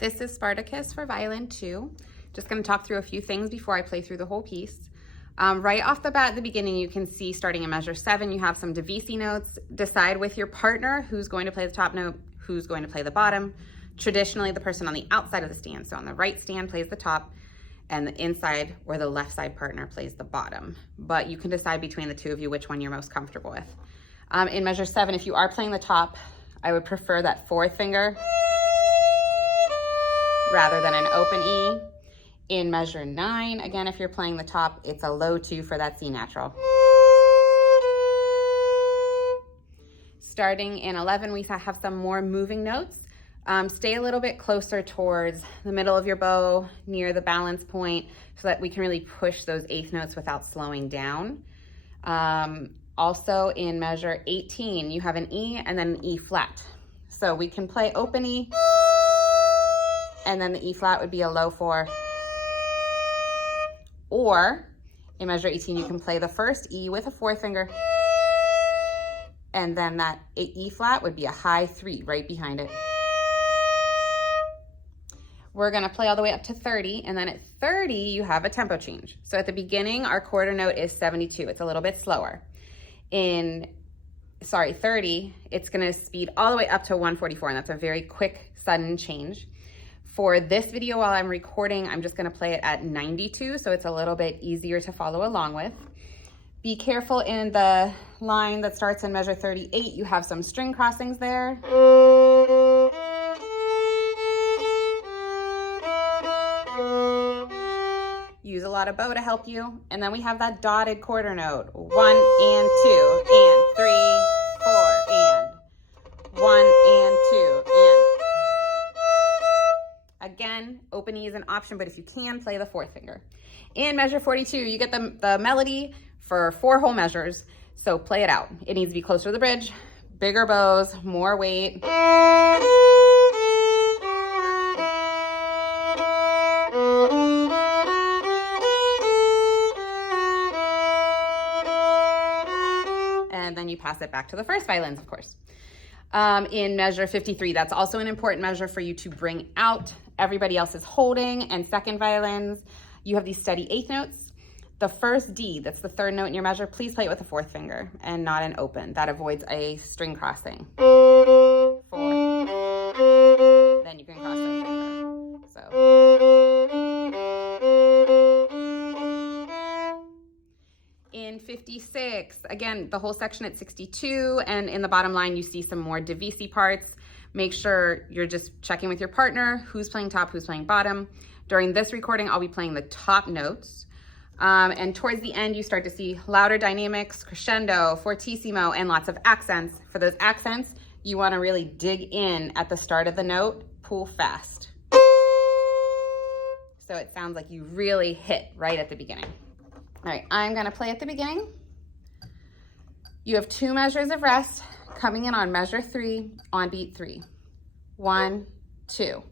This is Spartacus for violin 2. Just going to talk through a few things before I play through the whole piece. Right off the bat at the beginning, you can see starting in measure 7, you have some divisi notes. Decide with your partner who's going to play the top note, who's going to play the bottom. Traditionally, the person on the outside of the stand, so on the right stand plays the top, and the inside or the left side partner plays the bottom. But you can decide between the two of you which one you're most comfortable with. In measure 7, if you are playing the top, I would prefer that 4th finger rather than an open E. In measure 9, again, if you're playing the top, it's a low 2 for that C natural. Starting in 11, we have some more moving notes. Stay a little bit closer towards the middle of your bow, near the balance point, so that we can really push those 8th notes without slowing down. Also in measure 18, you have an E and then an E flat. So we can play open E, and then the E flat would be a low 4. Or in measure 18, you can play the first E with a 4th finger, and then that E flat would be a high 3 right behind it. We're gonna play all the way up to 30, and then at 30, you have a tempo change. So at the beginning, our quarter note is 72. It's a little bit slower. In 30, it's gonna speed all the way up to 144, and that's a very quick, sudden change. For this video, while I'm recording, I'm just gonna play it at 92, so it's a little bit easier to follow along with. Be careful in the line that starts in measure 38, you have some string crossings there. Use a lot of bow to help you. And then we have that dotted quarter note. 1 and 2 and 3, 4 and 1 and 2 and. Again, open E is an option, but if you can, play the 4th finger. In measure 42, you get the melody for 4 whole measures, so play it out. It needs to be closer to the bridge, bigger bows, more weight. And then you pass it back to the first violins, of course. In measure 53, that's also an important measure for you to bring out. Everybody else is holding, and second violins, you have these steady 8th notes. The first D, that's the 3rd note in your measure, please play it with a 4th finger and not an open. That avoids a string crossing. 4. Then you can cross the finger. So. In 56, again, the whole section at 62, and in the bottom line, you see some more divisi parts. Make sure you're just checking with your partner, who's playing top, who's playing bottom. During this recording, I'll be playing the top notes. And towards the end, you start to see louder dynamics, crescendo, fortissimo, and lots of accents. For those accents, you wanna really dig in at the start of the note, pull fast. So it sounds like you really hit right at the beginning. All right, I'm gonna play at the beginning. You have 2 measures of rest coming in on measure 3 on beat 3. 1, 2.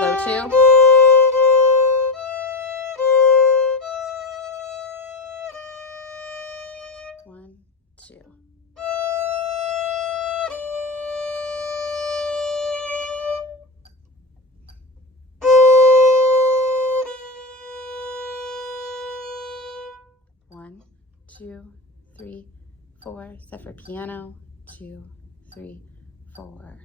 Low 2. One, 2. One, 2, 3, 4. Set for piano. 2, 3, 4.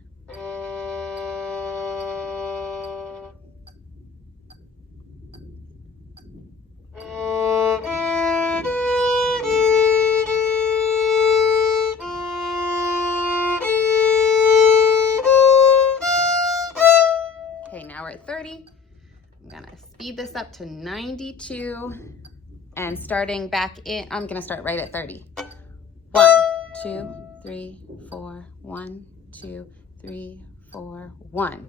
Okay, now we're at 30. I'm gonna speed this up to 92 and starting back in, I'm gonna start right at 30. 1, 2, 3, 4, 1, 2, 3, 4, 1.